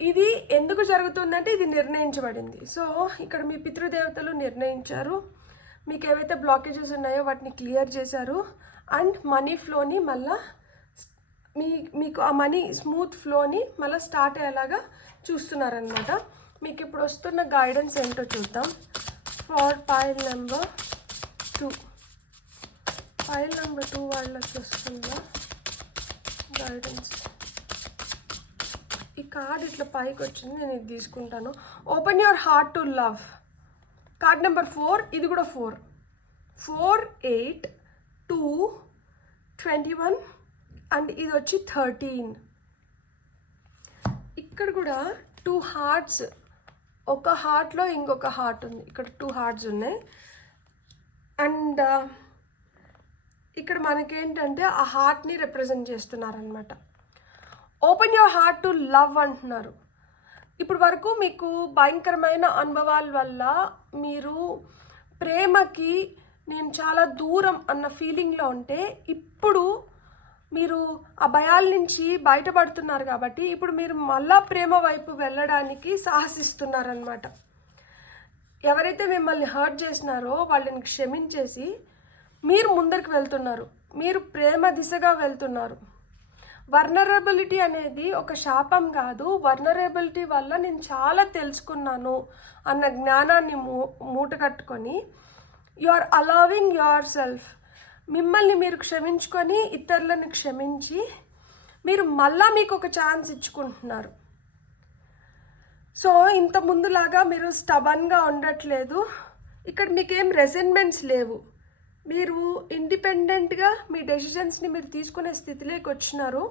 ఇది ఎందుకు జరుగుతుందంటే ఇది నిర్ణయించబడింది. సో ఇక్కడ మీ పితృదేవతలు నిర్ణయించారు, మీకు ఏవైతే బ్లాకేజెస్ ఉన్నాయో వాటిని క్లియర్ చేశారు. అండ్ మనీ ఫ్లోని మళ్ళా మీకు ఆ మనీ స్మూత్ ఫ్లోని మళ్ళీ స్టార్ట్ అయ్యేలాగా చూస్తున్నారనమాట. మీకు ఇప్పుడు వస్తున్న గైడెన్స్ ఏంటో చూద్దాం. For pile number 2, pile number 2 వాళ్ళకి వస్తున్న గైడెన్స్. ఈ కార్డ్ ఇట్లా పైకి వచ్చింది, నేను ఇది తీసుకుంటాను. Open your heart to love. Card number 4, ఇది కూడా 4, 4, 8, 2, 21 అండ్ ఇది వచ్చి 13. ఇక్కడ కూడా 2 హార్ట్స్, ఒక హార్ట్లో ఇంకొక హార్ట్ ఉంది, ఇక్కడ 2 హార్ట్స్ ఉన్నాయి. అండ్ ఇక్కడ మనకేంటంటే ఆ హార్ట్ని రిప్రజెంట్ చేస్తున్నారనమాట. Open your heart to love అంటున్నారు. ఇప్పుడు వరకు మీకు భయంకరమైన అనుభవాల వల్ల మీరు ప్రేమకి నేను చాలా దూరం అన్న ఫీలింగ్లో ఉంటే ఇప్పుడు మీరు ఆ భయాల నుంచి బయటపడుతున్నారు. కాబట్టి ఇప్పుడు మీరు మళ్ళా ప్రేమ వైపు వెళ్ళడానికి సాహసిస్తున్నారనమాట. ఎవరైతే మిమ్మల్ని హర్ట్ చేసినారో వాళ్ళని క్షమించేసి మీరు ముందరికి వెళ్తున్నారు, మీరు ప్రేమ దిశగా వెళ్తున్నారు. వర్నరబిలిటీ అనేది ఒక శాపం కాదు, వర్నరబిలిటీ వల్ల నేను చాలా తెలుసుకున్నాను అన్న జ్ఞానాన్ని మూట కట్టుకొని you are allowing yourself, మిమ్మల్ని మీరు క్షమించుకొని ఇతరులను క్షమించి మీరు మళ్ళా మీకు ఒక ఛాన్స్ ఇచ్చుకుంటున్నారు. సో ఇంత ముందులాగా మీరు స్టబన్గా ఉండట్లేదు. ఇక్కడ మీకేం రెసెంట్మెంట్స్ లేవు, మీరు ఇండిపెండెంట్గా మీ డెసిషన్స్ని మీరు తీసుకునే స్థితిలోకి వచ్చినారు.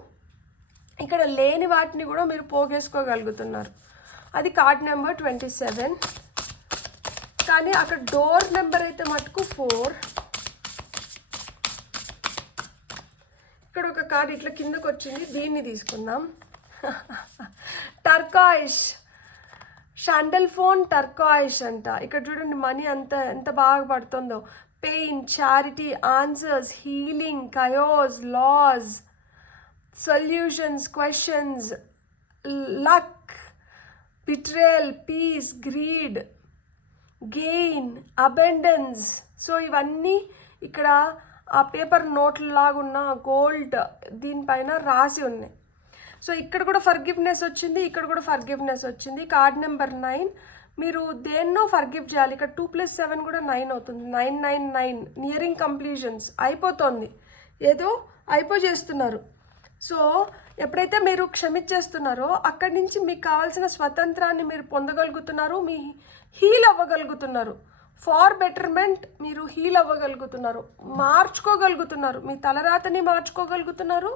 ఇక్కడ లేని వాటిని కూడా మీరు పోగేసుకోగలుగుతున్నారు. అది కార్డ్ నెంబర్ 27. కానీ అక్కడ డోర్ నెంబర్ అయితే మటుకు 4. ఇక్కడ ఒక కార్డ్ ఇట్లా కిందకు వచ్చింది, దీన్ని తీసుకుందాం. టర్కాయిష్, షాండల్ ఫోన్ టర్కాయిష్ అంట. ఇక్కడ చూడండి మనీ ఎంత బాగా పడుతుందో. Pain, charity, answers, healing, chaos, loss, solutions, questions, luck, betrayal, peace, greed, gain, abundance. So ఇవన్నీ ఇక్కడ ఆ పేపర్ నోట్ల లాగున్న గోల్డ్ దీనిపైన రాసి ఉన్నాయి. సో ఇక్కడ కూడా ఫర్గివ్నెస్ వచ్చింది, ఇక్కడ కూడా ఫర్గివ్నెస్ వచ్చింది. కార్డ్ నెంబర్ 9, మీరు దేన్నో ఫర్గివ్ చేయాలి. ఇక్కడ 2 + 7 కూడా 9 అవుతుంది. 999, నియరింగ్ కంప్లీషన్స్, అయిపోతుంది. ఏదో అయిపోజేస్తున్నారు. సో ఎప్పుడైతే మీరు క్షమించేస్తున్నారో అక్కడి నుంచి మీకు కావాల్సిన స్వతంత్రాన్ని మీరు పొందగలుగుతున్నారు, మీ హీల్ అవ్వగలుగుతున్నారు. ఫార్ బెటర్మెంట్ మీరు హీల్ అవ్వగలుగుతున్నారు, మార్చుకోగలుగుతున్నారు, మీ తలరాతని మార్చుకోగలుగుతున్నారు,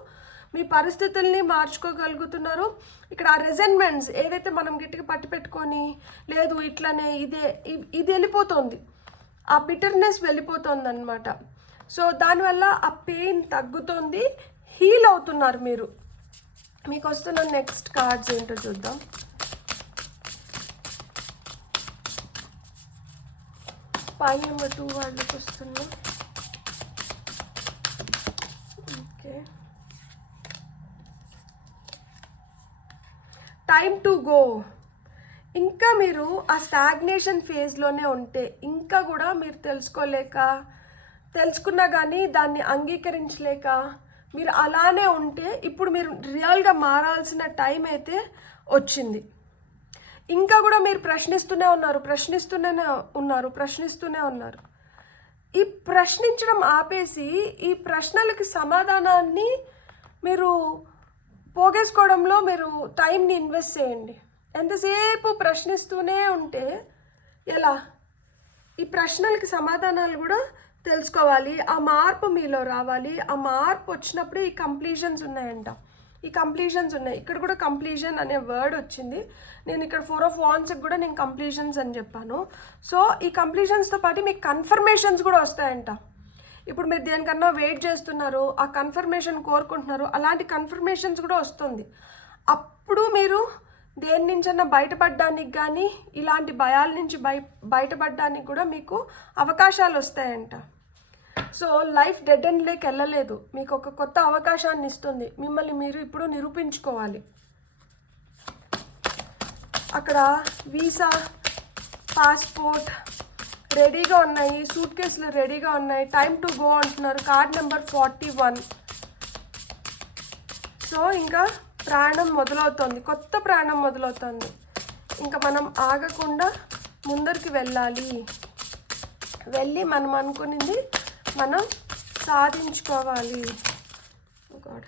మీ పరిస్థితుల్ని మార్చుకోగలుగుతున్నారు. ఇక్కడ ఆ రెజెంట్మెంట్స్ ఏదైతే మనం గట్టిగా పట్టి పెట్టుకొని లేదు ఇట్లనే ఇది వెళ్ళిపోతుంది, ఆ బిటర్నెస్ వెళ్ళిపోతుంది అనమాట. సో దానివల్ల ఆ పెయిన్ తగ్గుతుంది, హీల్ అవుతున్నారు మీరు. మీకు వస్తున్న నెక్స్ట్ కార్డ్స్ ఏంటో చూద్దాం. పైల్ నెంబర్ 2 వాళ్ళకి వస్తున్నా. Okay, time to go. ఇంకా మీరు ఆ స్టాగ్నేషన్ ఫేజ్లోనే ఉంటే, ఇంకా కూడా మీరు తెలుసుకున్నా కానీ దాన్ని అంగీకరించలేక మీరు అలానే ఉంటే, ఇప్పుడు మీరు రియల్గా మారాల్సిన టైం అయితే వచ్చింది. ఇంకా కూడా మీరు ప్రశ్నిస్తూనే ఉన్నారు. ఈ ప్రశ్నించడం ఆపేసి ఈ ప్రశ్నలకి సమాధానాన్ని మీరు పోగేసుకోవడంలో మీరు టైంని ఇన్వెస్ట్ చేయండి. ఎంతసేపు ప్రశ్నిస్తూనే ఉంటే ఎలా? ఈ ప్రశ్నలకి సమాధానాలు కూడా తెలుసుకోవాలి, ఆ మార్పు మీలో రావాలి. ఆ మార్పు వచ్చినప్పుడు ఈ కంప్లీషన్స్ ఉన్నాయంట, ఈ కంప్లీషన్స్ ఉన్నాయి. ఇక్కడ కూడా కంప్లీషన్ అనే వర్డ్ వచ్చింది. నేను ఇక్కడ 4 of Wands కూడా నేను కంప్లీషన్స్ అని చెప్పాను. సో ఈ కంప్లీషన్స్తో పాటు మీకు కన్ఫర్మేషన్స్ కూడా వస్తాయంట. ఇప్పుడు మీరు దేనికన్నా వెయిట్ చేస్తున్నారు, ఆ కన్ఫర్మేషన్ కోరుకుంటున్నారు, అలాంటి కన్ఫర్మేషన్స్ కూడా వస్తుంది. అప్పుడు మీరు దేని నుంచన్నా బయటపడడానికి కానీ ఇలాంటి భయాల నుంచి బయటపడడానికి కూడా మీకు అవకాశాలు వస్తాయంట. సో లైఫ్ డెడ్ ఎండ్లోకి వెళ్ళలేదు, మీకు ఒక కొత్త అవకాశాన్ని ఇస్తుంది. మిమ్మల్ని మీరు ఇప్పుడు నిరూపించుకోవాలి. అక్కడ వీసా, పాస్పోర్ట్ రెడీగా ఉన్నాయి, సూట్ కేసులు రెడీగా ఉన్నాయి, టైమ్ టు గో అంటున్నారు. Card number 41. సో ఇంకా ప్రయాణం మొదలవుతుంది, కొత్త ప్రయాణం మొదలవుతుంది. ఇంకా మనం ఆగకుండా ముందరికి వెళ్ళి మనం అనుకున్నది మనం సాధించుకోవాలి. గాడ్,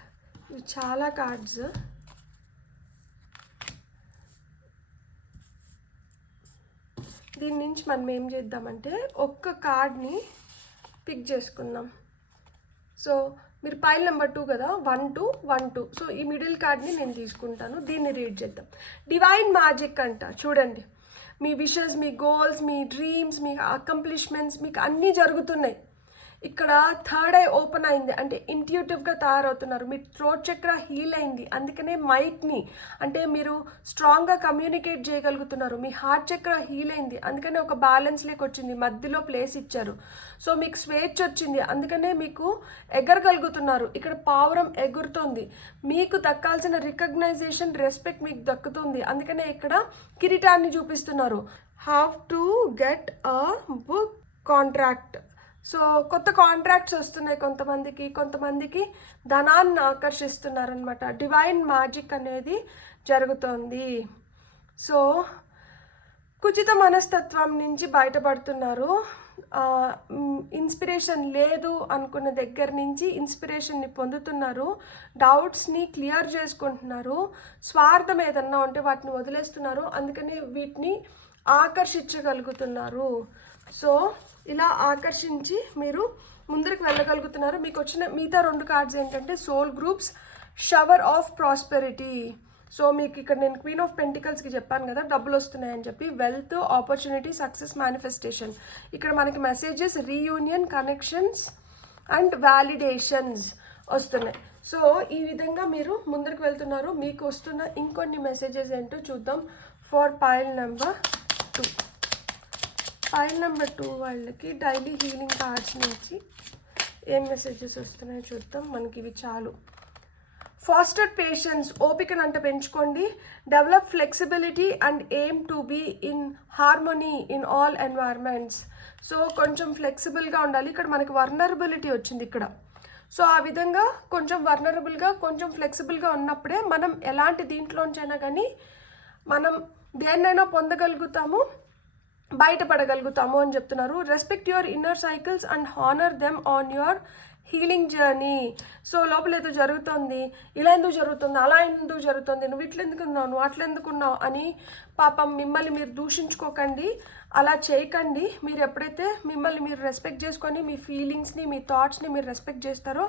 ఇవి చాలా కార్డ్స్. దీని నుంచి మనం ఏం చేద్దామంటే ఒక్క కార్డ్ని పిక్ చేసుకుందాం. సో మీరు పైల్ నెంబర్ 2 కదా, 1 2 1 2. సో ఈ మిడిల్ కార్డ్ని నేను తీసుకుంటాను, దీన్ని రీడ్ చేద్దాం. డివైన్ మ్యాజిక్ అంట. చూడండి, మీ విషెస్, మీ గోల్స్, మీ డ్రీమ్స్, మీ అకంప్లిష్మెంట్స్ మీకు అన్నీ జరుగుతున్నాయి. ఇక్కడ థర్డ్ ఐ ఓపెన్ అయింది అంటే ఇంట్యూటివ్గా తయారవుతున్నారు. మీ థ్రోట్ చక్ర హీల్ అయింది, అందుకనే మైక్ని అంటే మీరు స్ట్రాంగ్గా కమ్యూనికేట్ చేయగలుగుతున్నారు. మీ హార్ట్ చక్ర హీల్ అయింది, అందుకనే ఒక బ్యాలెన్స్ లేక వచ్చింది, మధ్యలో ప్లేస్ ఇచ్చారు. సో మీకు స్వేచ్ఛ వచ్చింది, అందుకనే మీకు ఎగరగలుగుతున్నారు. ఇక్కడ పావురం ఎగురుతుంది, మీకు దక్కాల్సిన రికగ్నైజేషన్, రెస్పెక్ట్ మీకు దక్కుతుంది. అందుకనే ఇక్కడ కిరీటాన్ని చూపిస్తున్నారు. How to get a book contract. So కొత్త కాంట్రాక్ట్స్ వస్తున్నాయి కొంతమందికి ధనాన్ని ఆకర్షిస్తున్నారనమాట. డివైన్ మ్యాజిక్ అనేది జరుగుతోంది. సో కుచిత మనస్తత్వం నుంచి బయటపడుతున్నారు. ఇన్స్పిరేషన్ లేదు అనుకున్న దగ్గర నుంచి ఇన్స్పిరేషన్ని పొందుతున్నారు. డౌట్స్ని క్లియర్ చేసుకుంటున్నారు. స్వార్థం ఏదన్నా ఉంటే వాటిని వదిలేస్తున్నారు, అందుకని వీటిని ఆకర్షించగలుగుతున్నారు. సో ఇలా ఆకర్షించి మీరు ముందరికి వెళ్ళగలుగుతున్నారు. మీకు వచ్చిన మిగతా 2 కార్డ్స్ ఏంటంటే soul groups, shower of prosperity. So మీకు ఇక్కడ నేను క్వీన్ ఆఫ్ పెంటికల్స్కి చెప్పాను కదా డబ్బులు వస్తున్నాయని చెప్పి, వెల్త్, ఆపర్చునిటీ, సక్సెస్, మేనిఫెస్టేషన్. ఇక్కడ మనకి messages, reunion, connections and validations వస్తున్నాయి. సో ఈ విధంగా మీరు ముందరికి వెళ్తున్నారు. మీకు వస్తున్న ఇంకొన్ని మెసేజెస్ ఏంటో చూద్దాం. For pile number 2. Pile number 2 వాళ్ళకి డైలీ హీలింగ్ కార్డ్స్ నుంచి ఏం మెసేజెస్ వస్తున్నాయో చూద్దాం. మనకి ఇవి చాలు. ఫాస్టర్ పేషెన్స్, ఓపికను అంటే పెంచుకోండి. Develop flexibility and aim to be in harmony in all environments. So కొంచెం ఫ్లెక్సిబుల్గా ఉండాలి. ఇక్కడ మనకి వర్నరబిలిటీ వచ్చింది ఇక్కడ. సో ఆ విధంగా కొంచెం వర్నరబుల్గా, కొంచెం ఫ్లెక్సిబుల్గా ఉన్నప్పుడే మనం ఎలాంటి దీంట్లోంచైనా కానీ మనం దేన్నైనా పొందగలుగుతాము, బయటపడగలుగుతాము అని చెప్తున్నారు. Respect your inner cycles and honour them on your healing journey. So లోపల ఏదో జరుగుతుంది, ఇలా ఎందుకు జరుగుతుంది, అలా ఎందుకు జరుగుతుంది, నువ్వు ఇట్లా ఎందుకున్నావు, నువ్వు అట్లా ఎందుకున్నావు అని పాపం మిమ్మల్ని మీరు దూషించుకోకండి, అలా చేయకండి. మీరు ఎప్పుడైతే మిమ్మల్ని మీరు రెస్పెక్ట్ చేసుకొని మీ ఫీలింగ్స్ని, మీ థాట్స్ని మీరు రెస్పెక్ట్ చేస్తారో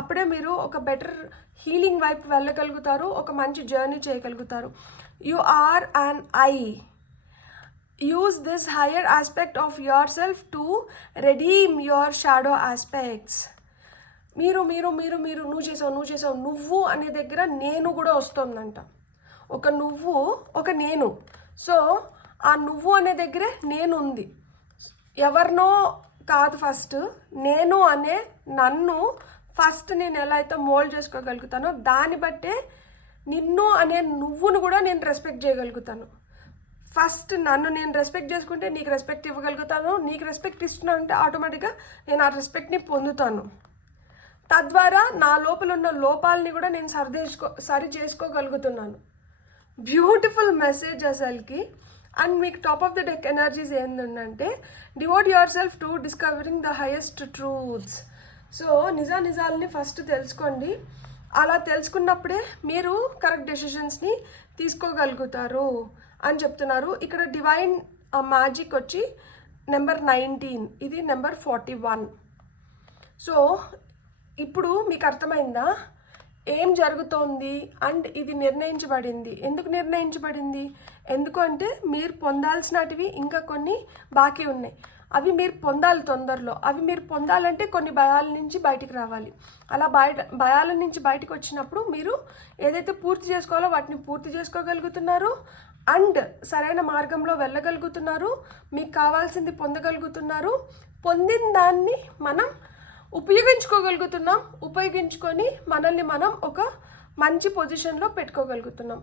అప్పుడే మీరు ఒక బెటర్ హీలింగ్ వైపు వెళ్ళగలుగుతారు, ఒక మంచి జర్నీ చేయగలుగుతారు. You are an I. Use this higher aspect of yourself to redeem your shadow aspects. మీరు నువ్వు చేసావు నువ్వు అనే దగ్గర నేను కూడా వస్తుందంట. ఒక నువ్వు, ఒక నేను. సో ఆ నువ్వు అనే దగ్గరే నేను ఉంది. ఎవరినో కాదు, ఫస్ట్ నేను అనే నన్ను ఫస్ట్ నేను ఎలా అయితే మోల్డ్ చేసుకోగలుగుతానో దాన్ని బట్టే నిన్ను అనే నువ్వును కూడా నేను రెస్పెక్ట్ చేయగలుగుతాను. ఫస్ట్ నన్ను నేను రెస్పెక్ట్ చేసుకుంటే నీకు రెస్పెక్ట్ ఇవ్వగలుగుతాను, నీకు రెస్పెక్ట్ ఇస్తున్నాను అంటే ఆటోమేటిక్గా నేను ఆ రెస్పెక్ట్ని పొందుతాను. తద్వారా నా లోపల ఉన్న లోపాలని కూడా నేను సరి చేసుకోగలుగుతున్నాను. బ్యూటిఫుల్ మెసేజ్ అసలుకి. అండ్ మీకు top of the deck energies ఏంటంటే devote yourself to discovering the highest truths. So నిజాల్ని ఫస్ట్ తెలుసుకోండి. అలా తెలుసుకున్నప్పుడే మీరు కరెక్ట్ డెసిషన్స్ని తీసుకోగలుగుతారు అని చెప్తున్నారు. ఇక్కడ డివైన్ మ్యాజిక్ వచ్చి నెంబర్ 19, ఇది నెంబర్ 41. సో ఇప్పుడు మీకు అర్థమైందా ఏం జరుగుతోంది అండ్ ఇది నిర్ణయించబడింది. ఎందుకు నిర్ణయించబడింది? ఎందుకు అంటే మీరు పొందాల్సినటివి ఇంకా కొన్ని బాకీ ఉన్నాయి, అవి మీరు పొందాలి తొందరలో. అవి మీరు పొందాలంటే కొన్ని భయాల నుంచి బయటికి రావాలి. అలా భయాల నుంచి బయటకు వచ్చినప్పుడు మీరు ఏదైతే పూర్తి చేసుకోవాలో వాటిని పూర్తి చేసుకోగలుగుతున్నారు అండ్ సరైన మార్గంలో వెళ్ళగలుగుతున్నారు, మీకు కావాల్సింది పొందగలుగుతున్నారు. పొందిన దాన్ని మనం ఉపయోగించుకోగలుగుతున్నాం, ఉపయోగించుకొని మనల్ని మనం ఒక మంచి పొజిషన్లో పెట్టుకోగలుగుతున్నాం.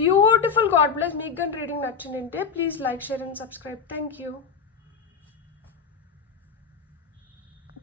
బ్యూటిఫుల్. God bless. మీకు కానీ రీడింగ్ నచ్చిందంటే please like, share and subscribe. Thank you.